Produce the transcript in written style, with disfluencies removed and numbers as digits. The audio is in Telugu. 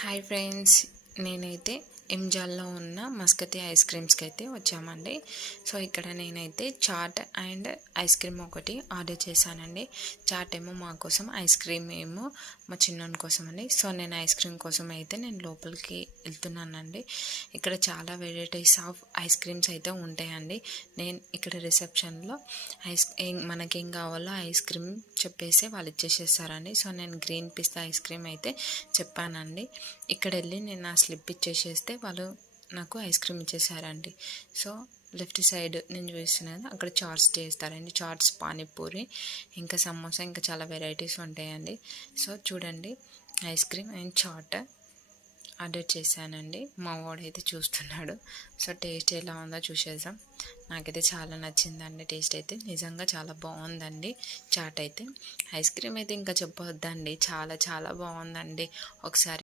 హాయ్ ఫ్రెండ్స్, నేనైతే ఎంజాల్లో ఉన్న మస్కతి ఐస్ క్రీమ్స్కి అయితే వచ్చామండి. సో ఇక్కడ నేనైతే చాట్ అండ్ ఐస్ క్రీమ్ ఒకటి ఆర్డర్ చేశానండి. చాట్ ఏమో మా కోసం, ఐస్ క్రీమ్ ఏమో మా చిన్నోని కోసం అండి. సో నేను ఐస్ క్రీమ్ కోసం అయితే నేను లోపలికి వెళ్తున్నానండి. ఇక్కడ చాలా వెరైటీస్ ఆఫ్ ఐస్ క్రీమ్స్ అయితే ఉంటాయండి. నేను ఇక్కడ రిసెప్షన్లో మనకేం కావాలో ఐస్ క్రీమ్ చెప్పేసి వాళ్ళు ఇచ్చేసేస్తారండి. సో నేను గ్రీన్ పిస్తా ఐస్ క్రీమ్ అయితే చెప్పానండి. ఇక్కడ వెళ్ళి నేను నా స్లిప్ ఇచ్చేసేస్తే వాళ్ళు నాకు ఐస్ క్రీమ్ ఇచ్చేసారండి. సో లెఫ్ట్ సైడ్ నేను చూస్తున్నాను, అక్కడ చాట్స్ చేస్తారండి. చాట్స్, పానీపూరి, ఇంకా సమోసా, ఇంకా చాలా వెరైటీస్ ఉంటాయండి. సో చూడండి, ice cream and chaat order చేశానండి. మా వాడైతే చూస్తున్నాడు. సో టేస్ట్ ఎలా ఉందో చూసేద్దాం. నాకైతే చాలా నచ్చిందండి. టేస్ట్ అయితే నిజంగా చాలా బాగుందండి. చాట్ అయితే, ఐస్ క్రీమ్ అయితే ఇంకా చెప్పొద్దండి, చాలా చాలా బాగుందండి. ఒకసారి